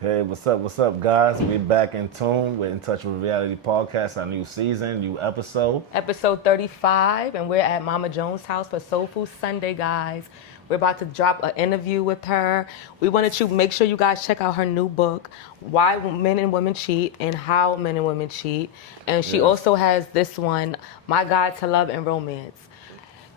Hey, what's up, guys? We back in tune. We're in touch with Reality Podcast, our new season, new episode. Episode 35, and we're at Mama Jones' house for Soul Food Sunday, guys. We're about to drop an interview with her. We wanted to make sure you guys check out her new book, Why Men and Women Cheat and How Men and Women Cheat. And she also has this one, My Guide to Love and Romance.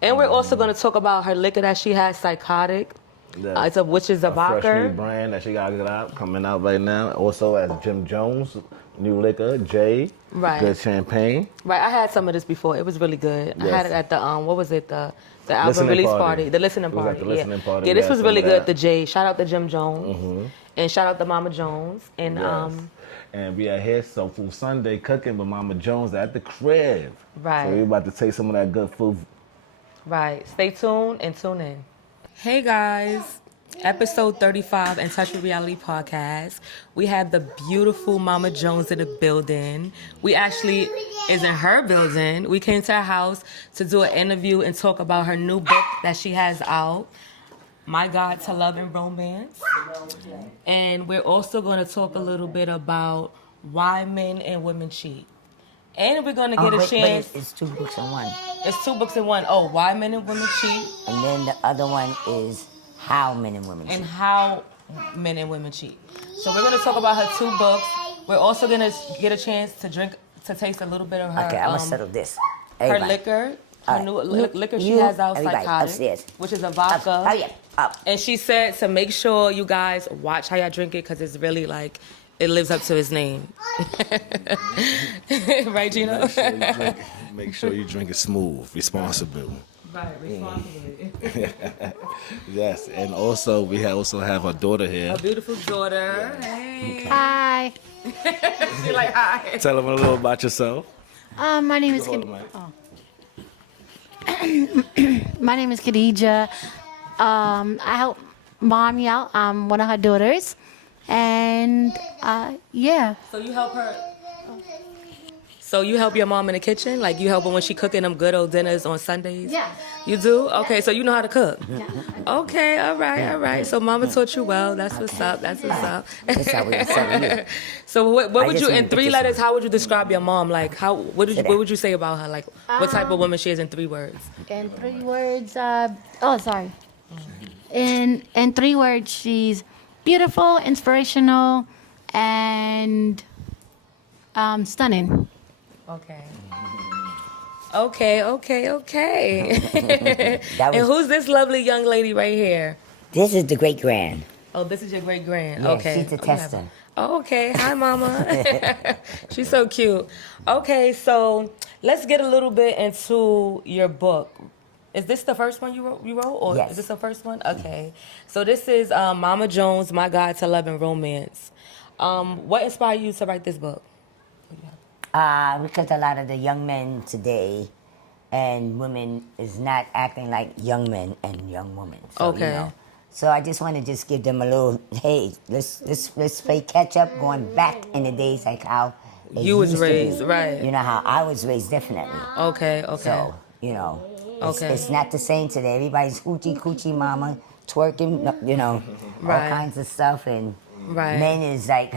And we're also going to talk about her liquor that she has, Psychotic. Yes. Which is a fresh vodka. new brand that she got coming out right now. Also as Jim Jones, new liquor, J, good champagne. Right, I had some of this before. It was really good. Yes. I had it at the what was it, the album Listening release party. the listening It was party. at the listening party. Yeah, We this had was some really of good. that. The J. Shout out to Jim Jones and shout out to Mama Jones and Yes. And we are here Soul Food Sunday cooking with Mama Jones at the crib. Right. So we about to taste some of that good food. Right. Stay tuned and tune in. Hey guys. Episode 35 In Touch with Reality Podcast. We have the beautiful Mama Jones in the building. We actually is in her building. We came to her house to do an interview and talk about her new book that she has out, My Guide to Love and Romance. And we're also going to talk a little bit about why men and women cheat. And we're going to get a chance. But it's two books in one. It's two books in one. Oh, why men and women cheat. And then the other one is how men and women cheat. And how men and women cheat. So we're going to talk about her two books. We're also going to get a chance to taste a little bit of her. Okay, I'm going to settle this. Her Everybody. liquor. Her new liquor she you, has out, everybody, Psychotic, upstairs. which is a vodka. Up. And she said to make sure you guys watch how y'all drink it because it's really like, it lives up to its name. Right, Gino? Make sure you drink it smooth, responsible. Right, responsibly. Yes, and also we also have her daughter here. A beautiful daughter. Hey. Hi. She like, hi. Tell them a little about yourself. My name is My name is Khadija. I help mommy out. I'm one of her daughters, and yeah. So you help her. So you help your mom in the kitchen? Like you help her when she cooking them good old dinners on Sundays? Yeah. You do? Okay, so you know how to cook? Yeah. Okay, all right. So mama taught you well. That's what's up. That's up. That's how we settle. So what would just you, wanna in get 3 this letters, one. how would you describe your mom? Like what would you say about her? Like what type of woman she is in 3 words? In 3 words, sorry. In 3 words, she's beautiful, inspirational, and stunning. Okay. And who's this lovely young lady right here? This is the great grand. Oh, this is your great grand. Yeah, Okay. she's a tester. Oh, okay. Hi, Mama. She's so cute. Okay, so let's get a little bit into your book. Is this the first one you wrote? Or Yes. is this the first one? Okay. So this is Mama Jones, My Guide to Love and Romance. What inspired you to write this book? Because a lot of the young men today and women is not acting like young men and young women. So, Okay. You know, so I just want to just give them a little, hey, let's play catch up, going back in the days like how it You was used to be. raised, right. You know how I was raised, definitely. Okay. So, you know, Okay. it's not the same today. Everybody's hoochie coochie mama, twerking, you know, Right. all kinds of stuff. And Right. men is like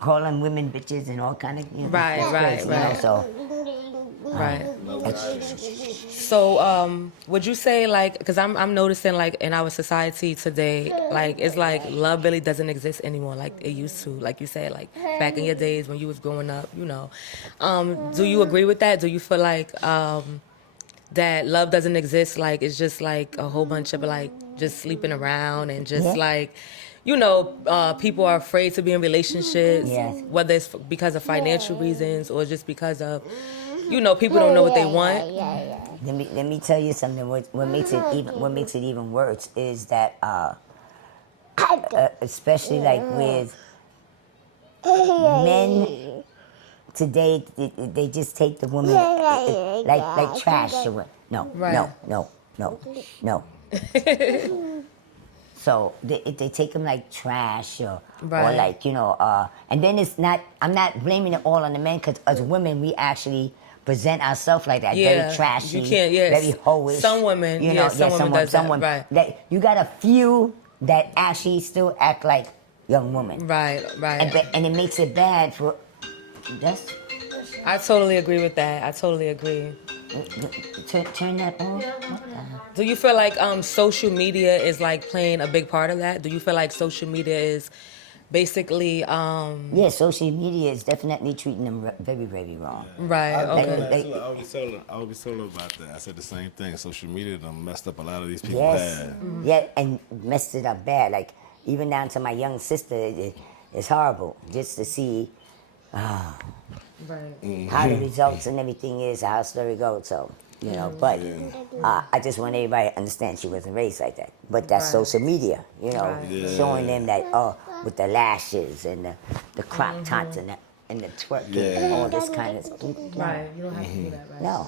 calling women bitches and all kind of, you know, Right, it's right, crazy, you know, right. so. Right. So, would you say like, because I'm noticing like in our society today, like it's like love really doesn't exist anymore like it used to. Like you said, like back in your days when you was growing up, you know. Do you agree with that? Do you feel like that love doesn't exist? Like it's just like a whole bunch of like just sleeping around and just like. You know, people are afraid to be in relationships, Yes. whether it's because of financial reasons or just because of, you know, people don't know what they want. Let me tell you something. What makes it even worse is that, especially like with men today, they just take the woman like trash. No, Right. no. So they take them like trash or Right. like, you know, and then it's not, I'm not blaming it all on the men because as women, we actually present ourselves like that, Yeah, very trashy, you can't, yes. very hoish. Some women, you yeah, know, some women does that, right. you got a few that actually still act like young woman. Right. And it makes it bad for. I totally agree with that. I totally agree. Turn that off. Do you feel like social media is like playing a big part of that? Do you feel like social media is basically Yeah, social media is definitely treating them very, very wrong. Right. I Okay. always told about that. I said the same thing. Social media done messed up a lot of these people's Yes. head. Yeah, and messed it up bad. Like even down to my young sister, it's horrible just to see Right. how the results and everything is, how the story goes. So, you know, but I just want everybody to understand she wasn't raised like that. But that's social media, you know, showing them that, with the lashes and the crop tops and the twerking and all this kind of stuff. Right. You don't have to do that, right? No.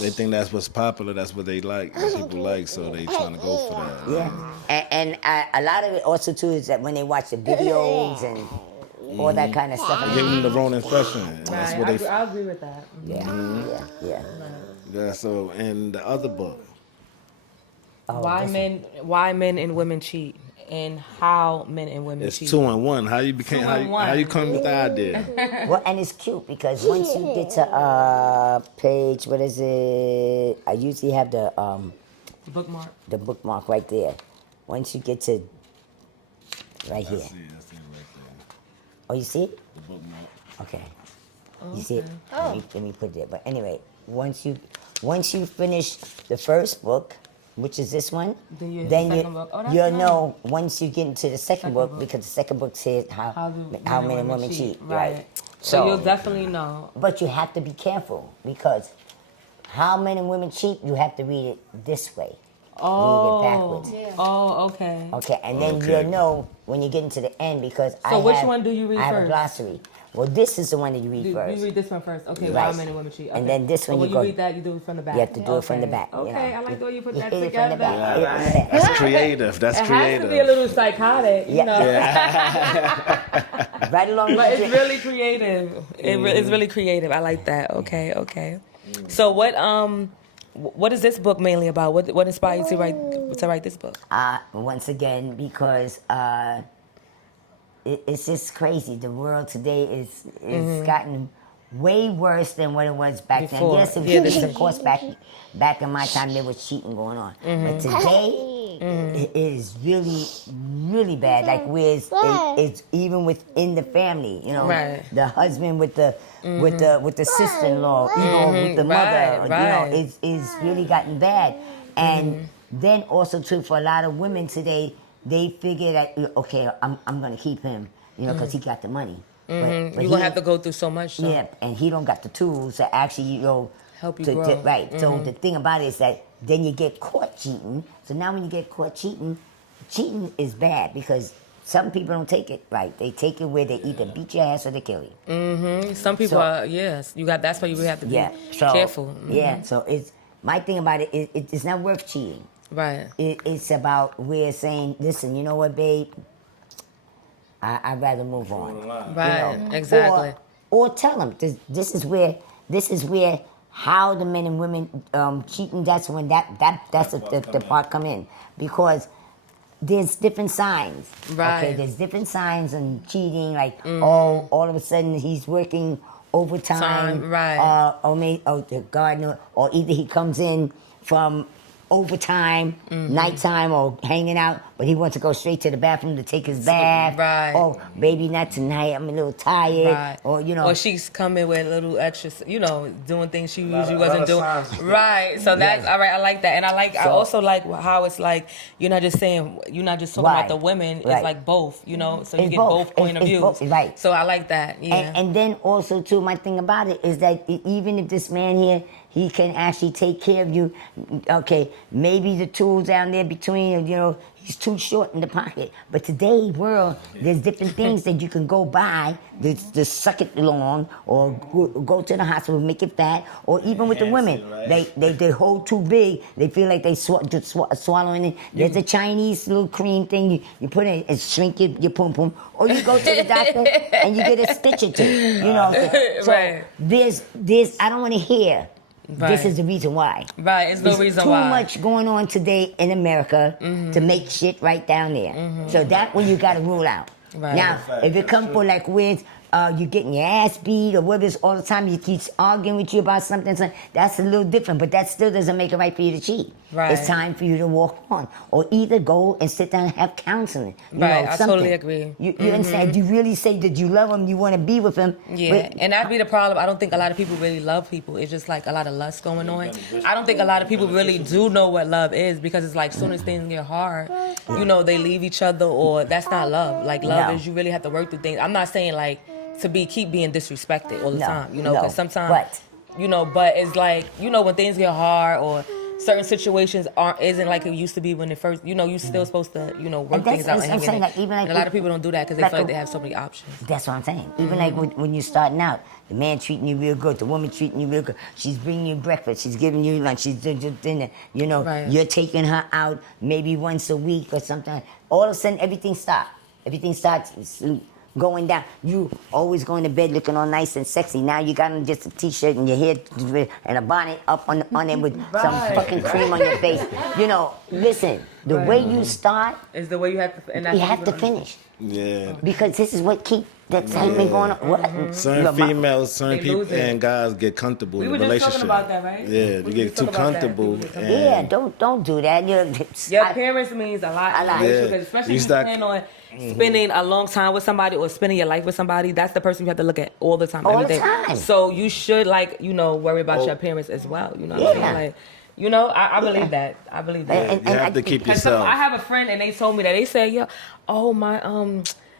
They think that's what's popular. That's what they like. What people like. So they trying to go for that. Yeah. And a lot of it also, too, is that when they watch the videos and all that kind of stuff. Give them the wrong impression. That's Right. what they. I agree with that. Yeah. Yeah. So in the other book, Why men and women cheat, and how men and women it's cheat. 2 in 1. How you became? How you come with the idea? Well, and it's cute because once you get to page, what is it? I usually have the Bookmark. bookmark right there. Once you get to right here. I see it right there. Oh, you see it? The bookmark. Okay. You see it? Let me put it there. But anyway, once you finish the first book, which is this one, Then you hit then the second book. Oh, that's you'll nice. know once you get into the second book, because the second book says how men and women cheat. Right. So you'll definitely know. But you have to be careful because how men and women cheat, you have to read it this way. Oh. Read it backwards. Yeah. Oh, okay. Okay, and then Okay. you'll know when you get into the end because So which one do you read I have a first? glossary. Well, this is the one that you read first. You read this one first. Okay, Right. why men and women cheat. Okay. And then this one so when you you go- read that, you do it from the back. You have to do it from the back. Okay, you know. I like the way you put You that hit it from the together. back. Hit it from the back. That's creative. That's It creative. has to be a little psychotic, you know. Right along But with it's really creative. It's really creative. I like that. Okay. So what is this book mainly about? What inspired you to write this book? Once again, because it's just crazy. The world today is gotten way worse than what it was back Before. then. Yes, it was, of course, back in my time there was cheating going on. But today, it is really, really bad. Like where it's even within the family. You know, Right. the husband with the sister-in-law, you know, with the mother. right. You know, it's really gotten bad. And then also too, for a lot of women today, they figure that okay, I'm gonna keep him, you know, because he got the money. But You're he gonna have to go through so much. So. yeah, and he don't got the tools to actually, you know, Help you grow. right. So the thing about it is that then you get caught cheating. So now when you get caught cheating is bad because some people don't take it right. They take it where they either beat your ass or they kill you. Some people are yes. That's why you have to be careful. Yeah. So it's my thing about it. It's not worth cheating. Right. It's about we're saying, listen, you know what, babe? I'd rather move on. Right. You know? Exactly. Or tell them this is where how the men and women cheating. That's when that's the part come in because there's different signs. Right. Okay. There's different signs in cheating. Like all of a sudden he's working overtime. Right. Or the gardener, or either he comes in from overtime, nighttime, or hanging out, but he wants to go straight to the bathroom to take his bath. Right. Oh, baby, not tonight. I'm a little tired. Right. Or you know. Or she's coming with a little extra, you know, doing things she usually wasn't of doing. signs. Right. So that's all right. I like that, and I also like how it's like you're not just talking about the women. It's Right. like both, you know. So you It's get both. both point of It's views. both, right. So I like that. Yeah. And then also too, my thing about it is that even if this man here, he can actually take care of you. Okay, maybe the tools down there between, you know, he's too short in the pocket. But today world, there's different things that you can go buy to suck it along, or go to the hospital, make it fat, or even with the women, they hold too big. They feel like they swallowing it. There's a Chinese little cream thing you put in and shrink your pum pum, or you go to the doctor and you get a stitch or two. You know, so Right. there's I don't want to hear. Right. This is the reason why. Right, it's no There's reason too why. much going on today in America to make shit right down there. So that one you got to rule out. Right. Now, if it come for like where you're getting your ass beat or whether it's all the time you keep arguing with you about something, that's a little different. But that still doesn't make it right for you to cheat. Right. It's time for you to walk on, or either go and sit down and have counseling. You Right. know, I something. totally agree. You understand? You really say that you love him, you want to be with him. Yeah, and that'd be the problem. I don't think a lot of people really love people. It's just like a lot of lust going on. I don't think a lot of people really do know what love is, because it's like soon as things get hard, you know, they leave each other, or that's not love. Like love is you really have to work through things. I'm not saying like to keep being disrespected all the time, you know, because sometimes, you know, but it's like, you know, when things get hard or certain situations isn't like it used to be when it first, you know, you're still supposed to, you know, work things out. And a lot of people don't do that because they feel like they have so many options. That's what I'm saying. Even like when you're starting out, the man treating you real good, the woman treating you real good. She's bringing you breakfast, she's giving you lunch, she's doing dinner. You know, you're taking her out maybe once a week or something. All of a sudden, everything stops. Everything starts going down. You always going to bed looking all nice and sexy. Now you got on just a t-shirt and your hair and a bonnet up on it with some fucking cream on your face. You know, listen, the way you start is the way you have to, and you have to finish. Yeah. Because this is what keep the excitement going on. What? Certain females, certain people and guys get comfortable in a relationship. We were just talking about that, right? Yeah, you get too comfortable. Yeah, don't do that. Your appearance means a lot. Especially if you plan on spending a long time with somebody or spending your life with somebody. That's the person you have to look at all the time, every day. So you should, like, you know, worry about your appearance as well. You know what I'm saying? Like, you know, I believe that. I believe that. And you have to keep yourself. I have a friend and they told me that. They said, yeah, oh,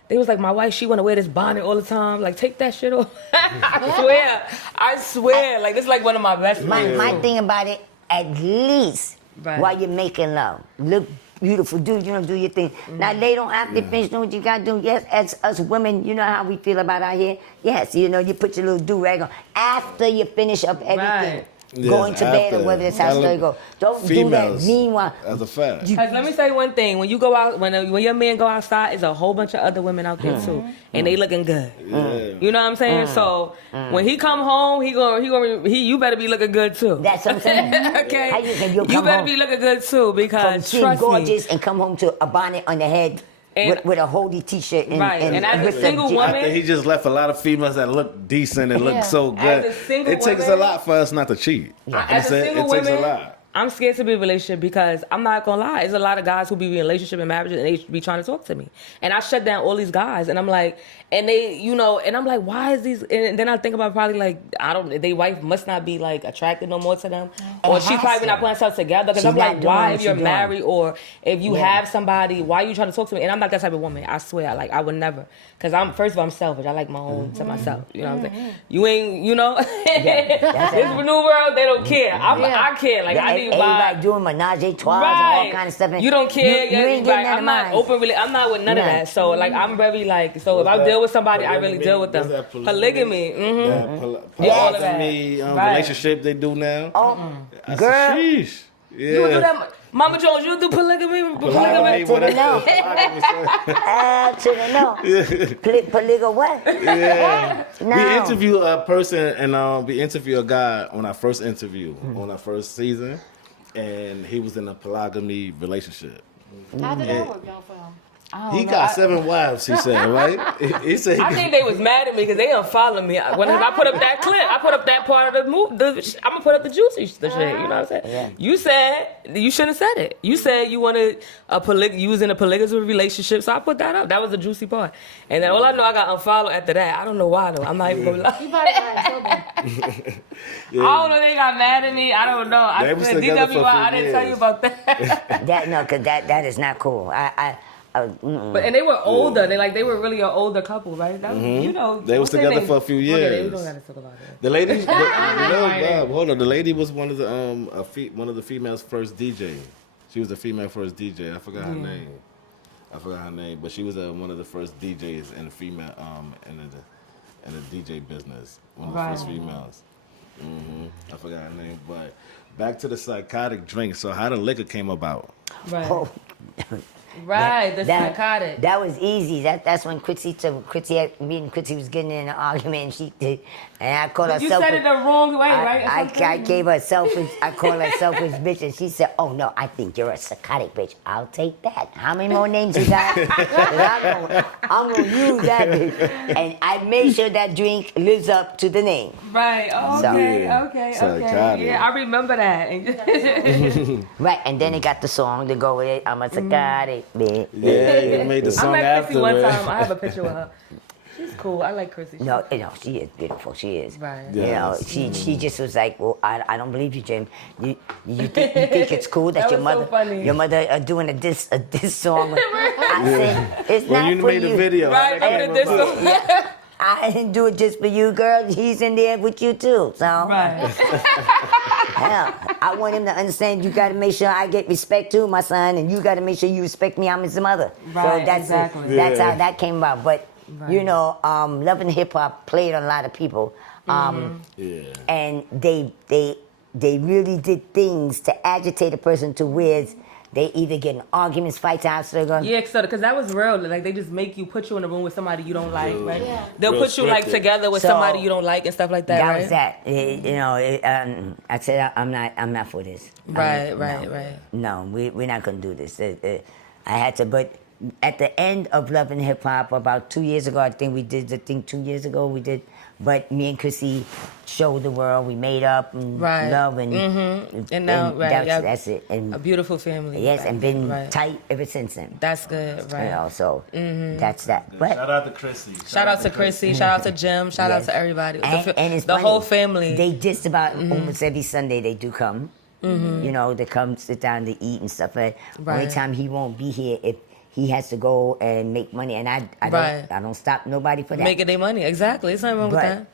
they was like, my wife, she want to wear this bonnet all the time. Like, take that shit off. I swear. Like, this is like one of my best friends. My thing about it, at least while you're making love, look beautiful, do your thing. Now they don't have to finish doing what you gotta do. Yes, as us women, you know how we feel about our hair. Yes, you know, you put your little do-rag on after you finish up everything. Going to bed or whether it's how you go. Don't do that. Meanwhile, as a fact. Let me say one thing. When you go out, when your man go outside, there's a whole bunch of other women out there too, and they looking good. You know what I'm saying? So when he come home, you better be looking good too. That's what I'm saying. Okay. How you better be looking good too, because trust gorgeous me. and come home to a bonnet on the head. With a holy t-shirt and as a single woman, he just left a lot of females that look decent and look so good. It takes a lot for us not to cheat. As a single woman, takes a lot. I'm scared to be in a relationship because I'm not gonna lie. There's a lot of guys who be in a relationship and marriages and they be trying to talk to me, and I shut down all these guys, and I'm like, and they, you know, and I'm like, why is these? And then I think about probably like their wife must not be like attracted no more to them, or she probably not putting herself together. Because I'm like, why if you're married or if you have somebody, why are you trying to talk to me? And I'm not that type of woman. I swear, like I would never. Because first of all, I'm selfish. I like my own to myself. You know what I'm saying? You ain't, you know, this new world, they don't care. I care. Like I need everybody doing menage a trois and all kind of stuff. You don't care. You ain't getting I'm not open. Really, I'm not with none of that. So like, I'm very like. So if I deal with somebody, I really deal with them. Polygamy. Polygamy relationship they do now. Oh, girl. Sheesh. Yeah. You would do that, Mama Jones? You do polygamy? Polygamy? To the no. To the no. Polygo what? Yeah. No. We interview a person and we interview a guy on our first interview on our first season, and he was in a polygamy relationship. How did that work out for him? He got 7 wives, he said, right? He said I think they was mad at me because they unfollowed me. When I put up that clip, I put up that part of the movie. I'm going to put up the juicy shit, you know what I'm saying? Yeah. You said, you shouldn't have said it. You said you wanted you was in a polygamous relationship, so I put that up. That was the juicy part. And then all I know, I got unfollowed after that. I don't know why, though. I'm not even going to lie. You probably got in trouble. I don't know if they got mad at me. I don't know. I said DWI, I didn't tell you about that. No, because that is not cool. But and they were older. They were really an older couple, right? That was, you know, they was together for a few years. Okay, we don't gotta talk about that. The lady, hold on. The lady was one of the females' first DJ. She was the female first DJ. I forgot her name. But she was one of the first DJs in the female in the DJ business. One of the first females. I forgot her name. But back to the psychotic drink. So how the liquor came about? Right. Oh. Right, the psychotic. That was easy. That's when me and Quincy was getting in an argument, and she did, and I called her You selfish. said it the wrong way, right? I gave her selfish. I called her selfish bitch, and she said, "Oh no, I think you're a psychotic bitch. I'll take that. How many more names you got? 'Cause I'm gonna use that bitch." And I made sure that drink lives up to the name. Right. Oh, So- okay. Psychotic. Yeah, I remember that. Right, and then it got the song to go with it. I'm a psychotic bitch. Yeah, you made the I song met Chrissy one after time. I have a picture with her. She's cool. I like Chrissy. No, she is beautiful. She is. Right. You know, she just was like, well, I don't believe you, Jim. You think it's cool that, That your was so mother funny. your mother are doing a diss song? I said it's Well, not you for made you. the video. Right, I I can't did this remember. song. Yeah. I didn't do it just for you, girl. He's in there with you too. So Right. hell, I want him to understand. You got to make sure I get respect too, my son, and you got to make sure you respect me. I'm his mother. Right, So that's exactly. that's Yeah. how that came about. But you know, Love and Hip Hop played on a lot of people, Yeah. and they really did things to agitate a person to where they either get in arguments, fights, out, so they're going. Yeah, because that was real. Like, they just make you put you in a room with somebody you don't like, right? Yeah. They'll Real put you, like, scripted. together with So, somebody you don't like and stuff like that, That right? was that. You know, I said I'm not for this. Right, No. right. No, we're not gonna do this. I had to, but at the end of Love and Hip Hop, about 2 years ago, I think we did the thing 2 years ago. We did, but me and Chrissy showed the world. We made up and Right. love and And now, right, yeah, that's it. And A beautiful family. yes, Right, and been right. tight ever since then. That's good, You right? know, so that's that. But Shout out to Chrissy. Shout out to Chrissy. Shout out to Jim. Shout out Yes. to everybody. And it's the funny, whole family. They just about almost every Sunday they do come. You know, they come sit down to eat and stuff. But only Right. time he won't be here if he has to go and make money, and I Right. don't stop nobody for that. Making their money. Exactly. There's nothing wrong with But that.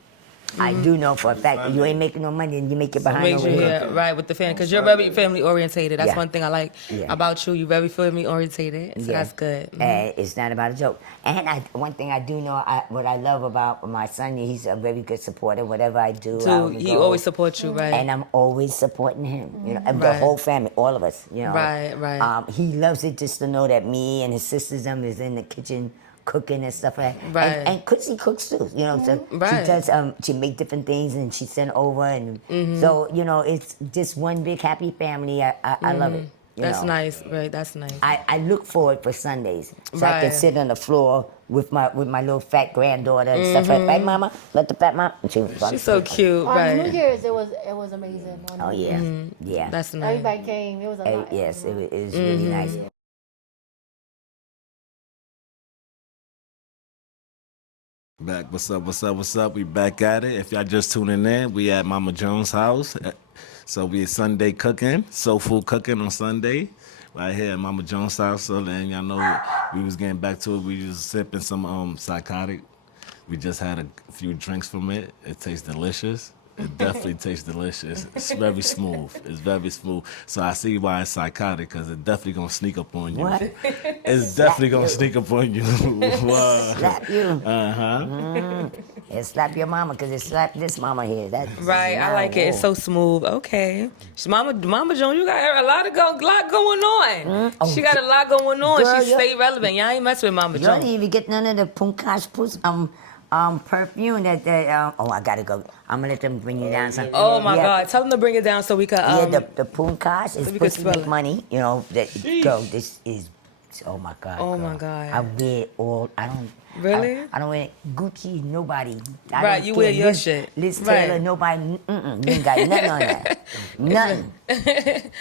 I do know for a fact that you ain't making no money and you make it behind Make over sure, here. yeah, right, with the family. Because you're very family orientated. That's Yeah. one thing I like Yeah. about you. You're very family orientated. So Yeah. that's good. And it's not about a joke. And one thing I do know, what I love about my son, he's a very good supporter. Whatever I do, I So wanna he go. always supports you, right? And I'm always supporting him, you know, and the Right. whole family, all of us, you know. Right. He loves it just to know that me and his sisters is in the kitchen cooking and stuff like that. Right. And Chrissy cooks too, you know. So Right. she does. She make different things and she send over, and so you know, it's just one big happy family. I love it. You That's know. nice, right? That's nice. I look forward for Sundays so I can Right. sit on the floor with my little fat granddaughter and stuff like that. Right, mama? Let the fat mama. And She's so cute, On New right? Year's, it was amazing. On Oh New yeah, Year's. yeah. That's nice. Everybody came. It was a lot. Yes, it was really nice. Back, what's up? We back at it. If y'all just tuning in, we at Mama Jones' house. So we Sunday cooking, soul food cooking on Sunday, right here at Mama Jones' house. So then y'all know we was getting back to it. We was sipping some psychotic. We just had a few drinks from it. It tastes delicious. It definitely tastes delicious. It's very smooth. It's very smooth. So I see why it's psychotic, because it's definitely gonna sneak up on you. What? It's definitely gonna sneak up on you. Wow. Slap you. Uh-huh. It slap your mama because it slapped this mama here. That's Right, I like it. It's so smooth. Okay, Mama Jones, you got a lot going on. Oh, She got a lot going on. girl, She stay relevant. Y'all ain't mess with Mama You don't Jones. even get none of the punkash perfume that I gotta go. I'm gonna let them bring you down some. Oh my Yeah. God! Tell them to bring it down so we could. Yeah, the punkash is we could pussy smell with it. money. You know, girl, this is, oh my God. Oh, girl. my God. I wear all, I don't. Really? I don't wear Gucci, nobody. I Right, don't you care. wear your Liz, shit. Liz Right. Taylor, nobody, you ain't got nothing on that. Nothing.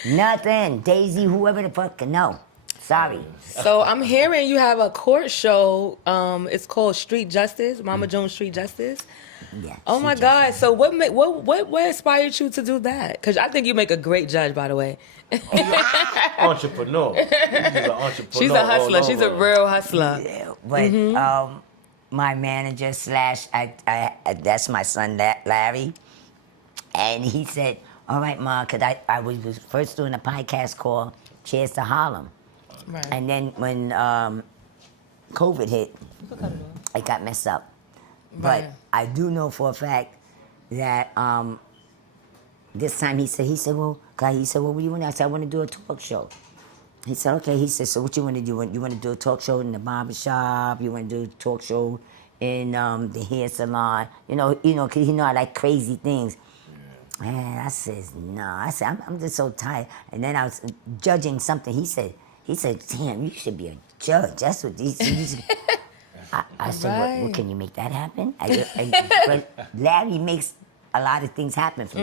Nothing. Daisy, whoever the fuck, no. Sorry. So I'm hearing you have a court show. It's called Street Justice, Mama Jones Street Justice. Yeah, Oh my God! So what inspired you to do that? Because I think you make a great judge, by the way. Entrepreneur. She's an entrepreneur. She's a hustler. all She's a over. real hustler. Yeah, but my manager / that's my son Larry, and he said, "All right, Ma," because I was first doing a podcast called Cheers to Harlem, Right. and then when COVID hit, it got messed up. But Right. I do know for a fact that this time he said, well, what do you want? I said, I want to do a talk show. he said, okay. He said, so what you want to do? You want to do a talk show in the barber shop? You want to do a talk show in the hair salon? Cause I like crazy things. Man, I says, no. I said, I'm just so tired. And then I was judging something. He said, damn, you should be a judge. That's what these. I said, what, can you make that happen? But Larry makes a lot of things happen for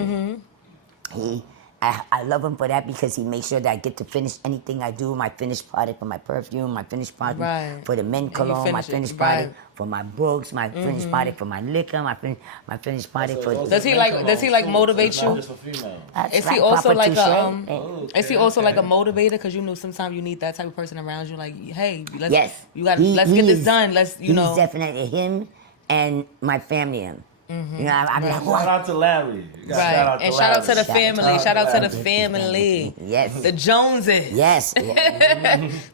me. I love him for that because he makes sure that I get to finish anything I do. My finished product for my perfume, my finished product for the men cologne, my finished product for my books, my finished product for my liquor, my finished product for. Does he like motivate you? Is he also like a Is he also like a motivator? Because sometimes you need that type of person around you. Like, hey, let's get this done. He's definitely him and my family. I'm like, shout out to Larry. Right. Shout out to the family. Shout out to the family. Yes. The Joneses. Yes.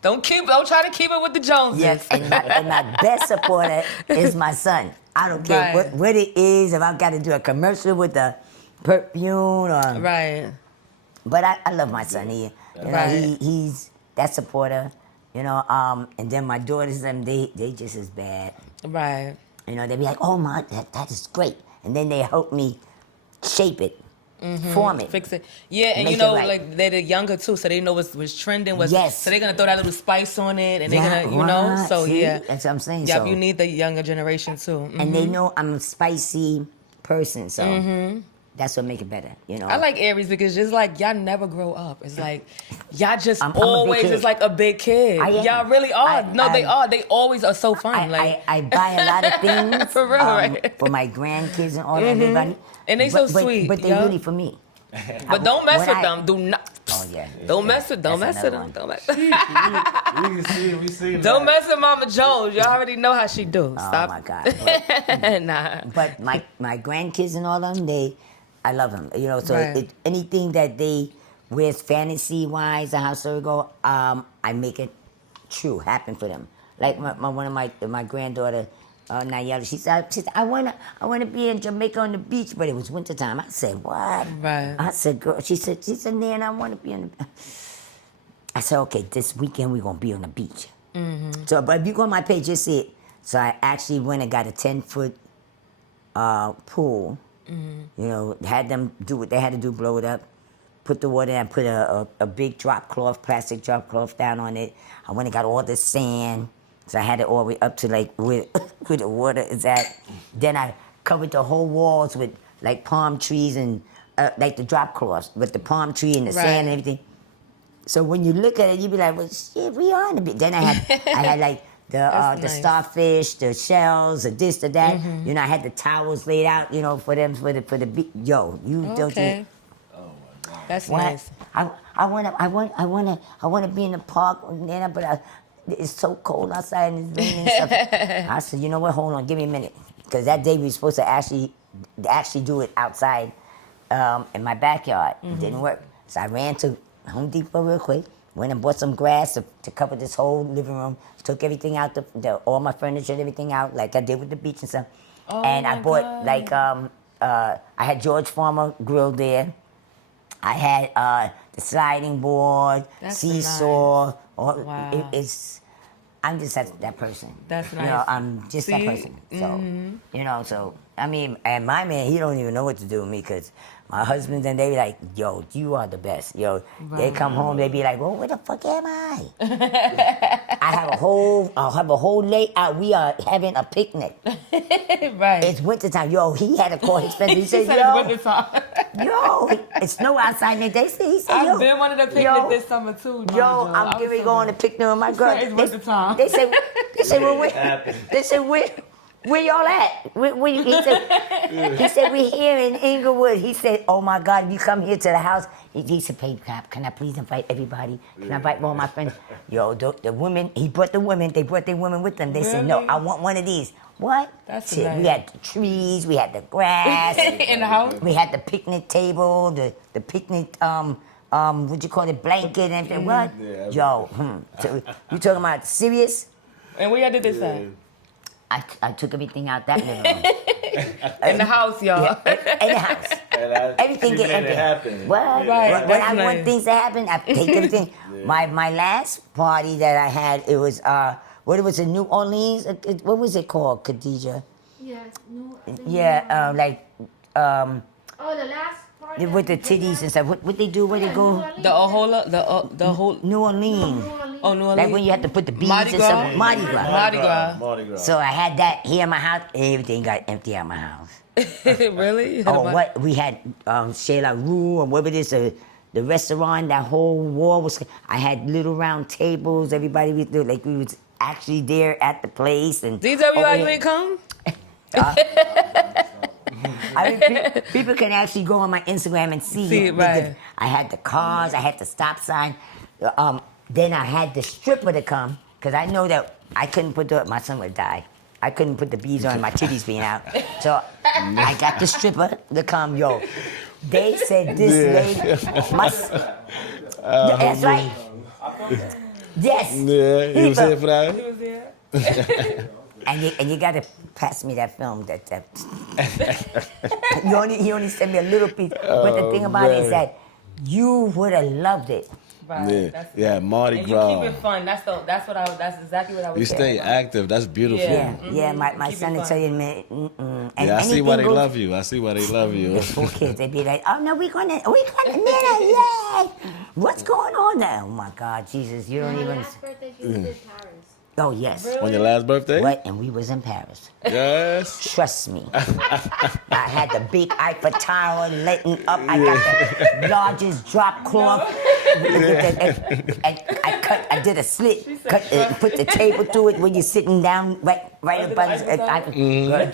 Don't try to keep it with the Joneses. Yes. And my best supporter is my son. I don't care what it is. If I've got to do a commercial with the perfume or But I love my son. He's that supporter. And then my daughters, they just as bad. Right. They'd be like, oh, my, that is great. And then they help me shape it, form it. Fix it. Yeah, and like they're younger too, so they know what's trending. So they're going to throw that little spice on it, and they're going to, so See? yeah. That's what I'm saying. Yeah, so, you need the younger generation too. And they know I'm a spicy person, so that's what makes it better, I like Aries because just like y'all never grow up. It's like y'all just I'm always is like a big kid. Y'all really are. They are. They always are so fun. I buy a lot of things for real, right? for my grandkids and all that, everybody. And they so sweet. But they're really for me. But don't mess with them. Do not. Oh yeah. Don't mess with them. We see. Don't mess with Mama Jones. Y'all already know how she do. Stop. Oh my God. Nah. But my grandkids and all of them, I love them. So anything that they with fantasy wise or how so go, I make it true happen for them. Like one of my granddaughter, Nayela, she said, I wanna be in Jamaica on the beach, but it was wintertime. I said, what? Right. I said, girl, she said, Nan, I wanna be on the I said, okay, this weekend we're gonna be on the beach. So, but if you go on my page, you'll see it. So I actually went and got a 10-foot pool. Had them do what they had to do, blow it up, put the water in, put a big plastic drop cloth down on it. I went and got all the sand, so I had it all the way up to like where the water is at. Then I covered the whole walls with like palm trees and like the drop cloths with the palm tree and the sand and everything. So when you look at it, you be like, well, shit, we are on the beach. Then I had like the starfish, the shells, the this, the that. I had the towels laid out, for them for the beach. Yo, don't you? Oh my God. That's nice. I wanna be in the park, but it's so cold outside and it's raining and stuff. I said, you know what? Hold on, give me a minute, because that day we were supposed to actually do it outside in my backyard. It didn't work, so I ran to Home Depot real quick. Went and bought some grass to cover this whole living room. Took everything out, all my furniture and everything out, like I did with the beach and stuff. And I bought I had George Farmer grill there. I had the sliding board, seesaw. Wow. I'm just that person. That's nice. I'm just that person. So, so I mean, and my man, he don't even know what to do with me because my husband and they be like, yo, you are the best. Yo, they come home, they be like, well, where the fuck am I? I'll have a whole layout. We are having a picnic. Right. It's wintertime. Yo, he had to call his friend. He said, it's wintertime. Yo, it's snow outside. And he said, I've been wanting to picnic this summer too. I'm getting ready to go on a picnic with my girl. It's wintertime. They said, where y'all at? He said, we're here in Inglewood. He said, oh my God, if you come here to the house. He said, babe, can I please invite everybody? Can I invite all my friends? Yo, the women, he brought the women, they brought their women with them. They said, no, I want one of these. What? That's shit. Nice. We had the trees, we had the grass. In the house? We had the picnic table, the picnic, what you call it, blanket and everything. What? Yeah, Yo, So you talking about serious? And where y'all did this at? I took everything out that living room. In the house, y'all. In the house. Everything get empty. Well, Right, when I definitely. want things to happen, I take everything. My last party that I had, it was what it was in New Orleans. What was it called, Khadija? Yes. Yeah, like Oh, the last party. with the titties and stuff. What they do? Where they go? The whole. New Orleans. Oh, New Orleans. Like when you have to put the beads Mardi and Gras? stuff. Mardi Gras. Mardi Gras. So I had that here in my house. Everything got empty out of my house. Really? Oh, what we had Chez La Rue and whatever it is, the restaurant. That whole wall was. I had little round tables. Everybody was there, like we was actually there at the place. And DWI, you ain't come? I mean, people can actually go on my Instagram and see. See it, right. I had the cars. I had the stop sign. Then I had the stripper to come because I know that I couldn't put my son would die. I couldn't put the beads on my titties being out. So I got the stripper to come. Yo, they said this lady. That's right. Yes. Yeah, he was here for that. He was there. And you gotta pass me that film. That he only sent me a little piece. But the thing about it is that you would have loved it. Right. Yeah, Mardi and Gras. you keep it fun. That's exactly what I was You saying. stay active. That's beautiful. Yeah, Mm-hmm. yeah. My Keep son it will fun. tell you, man. And Yeah, I see why they anything goes- love you. I see why they love you. The poor kids, they be like, oh no, we're gonna, yay! What's going on now? Oh my God, Jesus, you don't even. Last birthday, she was in Paris. Oh yes. On your last birthday? What? And we was in Paris. Yes. Trust me. I had the big Eiffel Tower lighting up. I got the largest drop cloth. And I did a slit, put the table through it when you're sitting down right above the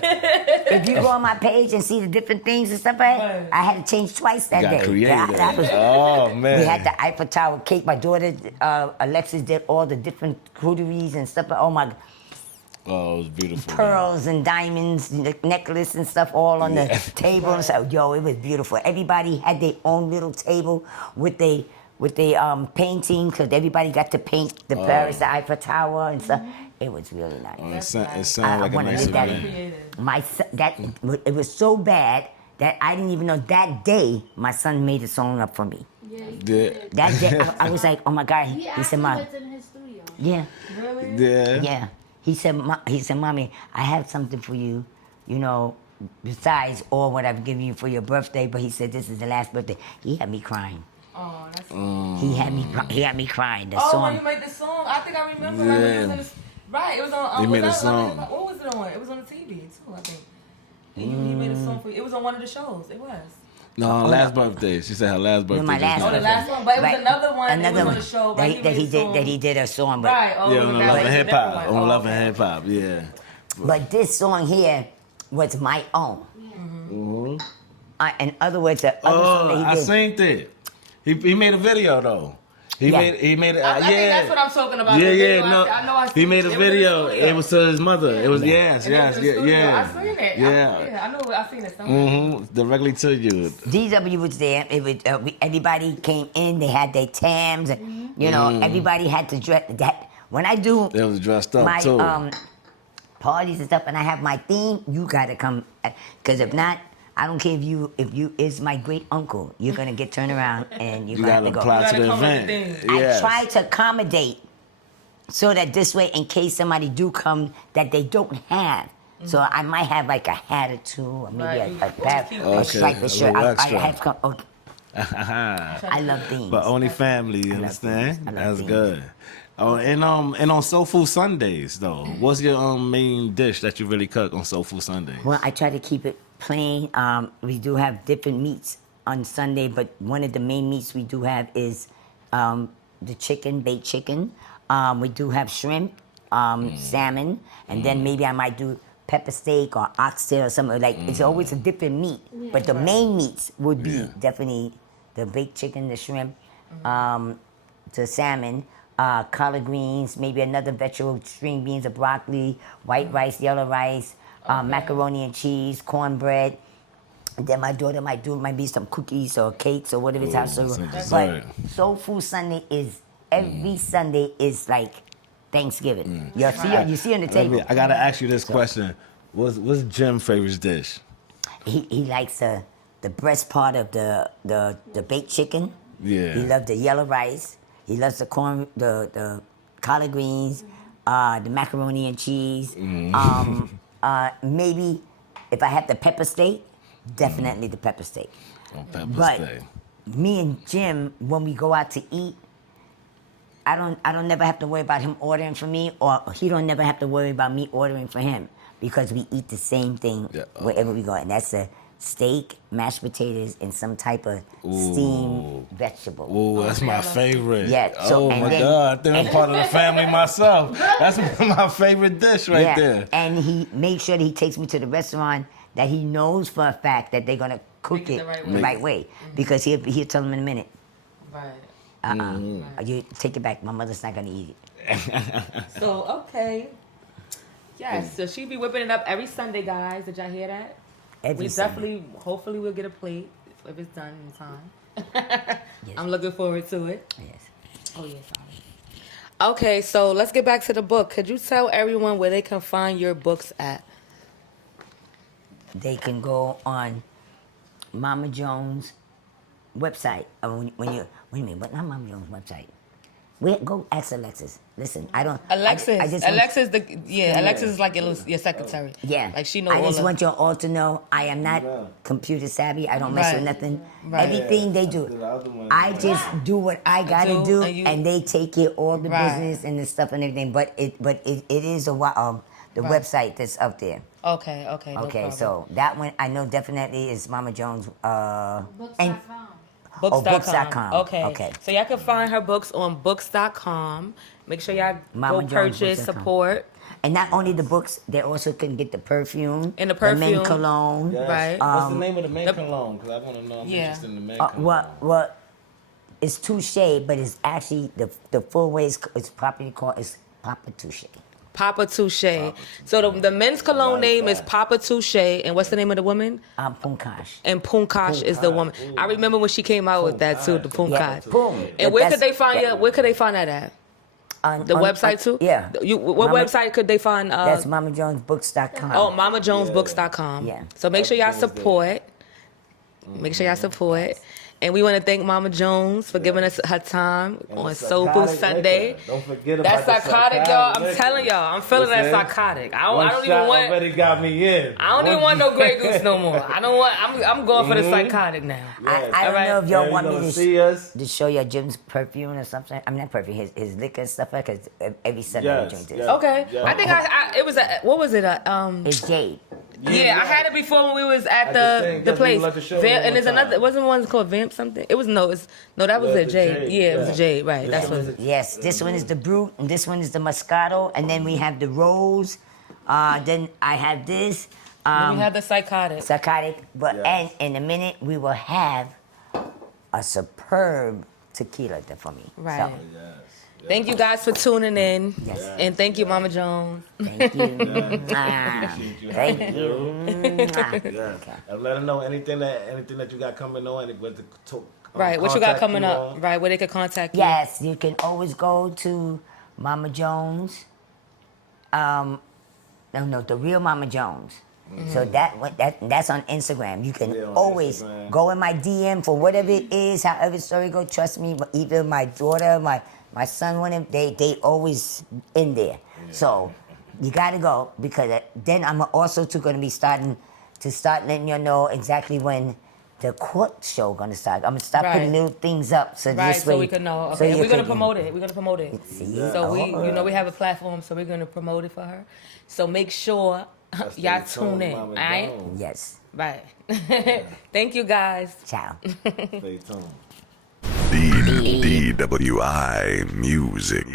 If you go on my page and see the different things and stuff, I had to change twice that Got day. creative. Oh, man. We had the Eiffel Tower cake. My daughter, Alexis, did all the different cruderies and stuff. Oh my, Oh, it was beautiful. pearls and diamonds, necklace and stuff all on the table. And so, yo, it was beautiful. Everybody had their own little table with the painting, because everybody got to paint the Paris, the Eiffel Tower and stuff. It was really nice. It sounded like a wanna nice live that event. My son, it was so bad that I didn't even know that day my son made a song up for me. Yeah. That day, I was like, oh my God. He He actually said, Mom, was in his studio. yeah, Yeah. yeah. He said, Mommy, I have something for you, besides all what I've given you for your birthday. But he said, this is the last birthday. He had me crying. Oh, that's He had me crying. The Oh, song. when you made the song, I think I remember. Like, when it was in the, right, it was on. He made a was that- song. What was it on? It was on the TV too, I think. He made a song for you. It was on one of the shows. It was. No, her last birthday. She said her last birthday. my last just Oh, the now. last one, but it was Right. another one. Another it was one on the show. that, Right? he did a song. But, Right. Oh, Yeah, on the that Love was and a Hip different Hop. one. On Oh, Love and okay. Hip Hop, yeah. but this song here was my own. In other words, the other song Oh, that I he did. seen it. He made a video though. He Yeah. made it. I think yeah. that's what I'm talking about. Yeah, the yeah, video. no. I know I He seen made a it. It was in the video. studio. It was to his mother. It was yes, And it yes, was in the studio. yeah. I seen it. Yeah. I know. I seen it somewhere. Directly to you. DW was there. It was everybody came in. They had their tams. And, everybody had to dress. That when I do They was dressed up my too. parties and stuff, and I have my theme, you gotta come. Because if not, I don't care if you is my great uncle. You're gonna get turned around and You you're gonna have gotta to go. apply to You the gotta come with event. the thing. Yes. I try to accommodate so that this way, in case somebody do come that they don't have. So I might have like a hat or two, or maybe Right. a pair, a Okay, stripe a of shirt. little I extra. have come. Okay. I love themes. But only family, you I love understand? things. I love That's things. good. Oh, and on Soul Food Sundays though, what's your main dish that you really cook on Soul Food Sundays? Well, I try to keep it plain. We do have different meats on Sunday, but one of the main meats we do have is the chicken, baked chicken. We do have shrimp, salmon, and then maybe I might do pepper steak or oxtail or something. Like, it's always a different meat. But the main meats would be definitely the baked chicken, the shrimp, the salmon, collard greens, maybe another vegetable, string beans or broccoli, white rice, yellow rice, macaroni and cheese, cornbread. And then my daughter might be some cookies or cakes or whatever it's out. So, some but dessert. Soul Food Sunday is every Sunday is like Thanksgiving. You see on the table. I gotta ask you this question: What's Jim's favorite dish? He likes the breast part of the baked chicken. Yeah. He loves the yellow rice. He loves the corn, the collard greens, the macaroni and cheese. Maybe if I have the pepper steak, definitely the pepper steak. Oh, pepper But steak. me and Jim, when we go out to eat, I don't never have to worry about him ordering for me, or he don't never have to worry about me ordering for him, because we eat the same thing wherever we go, and that's a steak, mashed potatoes, and some type of steamed vegetable. Oh, that's my favorite. Yeah, so- oh and my then- God, I think I'm part of the family myself. That's my favorite dish right there. And he makes sure that he takes me to the restaurant that he knows for a fact that they're gonna cook Make it it the right way. because he'll tell them in a minute. Right. You take it back. My mother's not gonna eat it. So, okay. Yes, so she be whipping it up every Sunday, guys. Did y'all hear that? Every Sunday. Definitely, hopefully we'll get a plate if it's done in time. I'm looking forward to it. Yes. Oh, yeah, sorry. Okay, so let's get back to the book. Could you tell everyone where they can find your books at? They can go on Mama Jones' website. When you wait a minute, what? Not Mama Jones' website. Go ask Alexis. Listen, I don't. Alexis. I just want- Alexis is like your secretary. Yeah. Like she knows I all just of- want you all to know I am not computer savvy. I don't mess with Right. nothing. Right. Everything they do. I just do what I gotta do, do, and you- and they take care of all the Right. business and the stuff and everything. But it is the Right. website that's up there. Okay, no Okay, problem. so that one I know definitely is Mama Jones. And Books.com. Okay. Okay. So y'all can find her books on books.com. Make sure y'all Mama go Jones purchase, books.com. support. And not only the books, they also can get the perfume. And the The men perfume. cologne. Yes. Right. What's the name of the man the- cologne? Because I want to know. I'm Yeah. interested in the man cologne. Well, it's Touche, but it's actually the full way is properly called is Papa Touche. Papa Touche. So the men's cologne like name is that. Papa Touche. And what's the name of the woman? Punkash. And Punkash is the woman. I remember when she came out with that too, the Punkash. Boom. And where could they find you? Where could they find that at? The website too? Yeah. What Mama- website could they find? That's MamaJonesBooks.com. Oh, MamaJonesBooks.com. Yeah. So make sure y'all support. Make sure y'all support. And we want to thank Mama Jones for giving us her time on Soul Food Psychotic Sunday. liquor. Don't forget That's about the psychotic, y'all. I'm liquor. telling y'all, I'm feeling that Listen, psychotic. I One don't shot even want. already got me in. I don't even want no Grey Goose no more. I don't want. I'm going for the psychotic now. I don't Alright. know if y'all Yeah, want you me gonna to see us? to show you Jim's perfume or something. I mean, not perfume, his liquor and stuff like that. 'Cause every Sunday we Yes, drink this. yes. Okay. Yeah. I think it was a. What was it? It's Jade. Yeah, I had it before when we was at the the thing, that's when place. you let the show Vamp, one and there's time. another. Wasn't one called Vamp something? It was no. That was Yeah, a the Jade. Jade, Yeah, it was a yeah. Jade. Right. This That's one what. is a- Yes, this one is the Brute, and this one is the Moscato, and then we have the Rose. Then I have this. We had the psychotic. Psychotic, but Yes. and in a minute we will have a superb tequila there for me. Right. So, Yes. Thank you guys for tuning in. Yes. And thank you, Mama Jones. thank you. Mwah. Thank you. Mwah. Yeah. And let them know anything that you got coming on. With the Right. What you got contact coming you up? on. Right. Where they could contact you. Yes, you can always go to Mama Jones. No, the real Mama Jones. So that's on Instagram. You can Yeah, on always Instagram. go in my DM for whatever it is, however the story go. Trust me, either my daughter, my son, one of them, they always in there. So you got to go, because then I'm also going to be starting letting you know exactly when the court show going to start. I'm going to start Right. putting new things up, so Right, this way, so we can know. so Okay, you we're gonna can- promote it. We're gonna promote it. See? So we, Oh, we have a platform, so we're gonna promote it for her. So make sure y'all tune in. All Mama right, Jones. Yes. right. Thank you guys. Ciao. Stay tuned. DWI Music.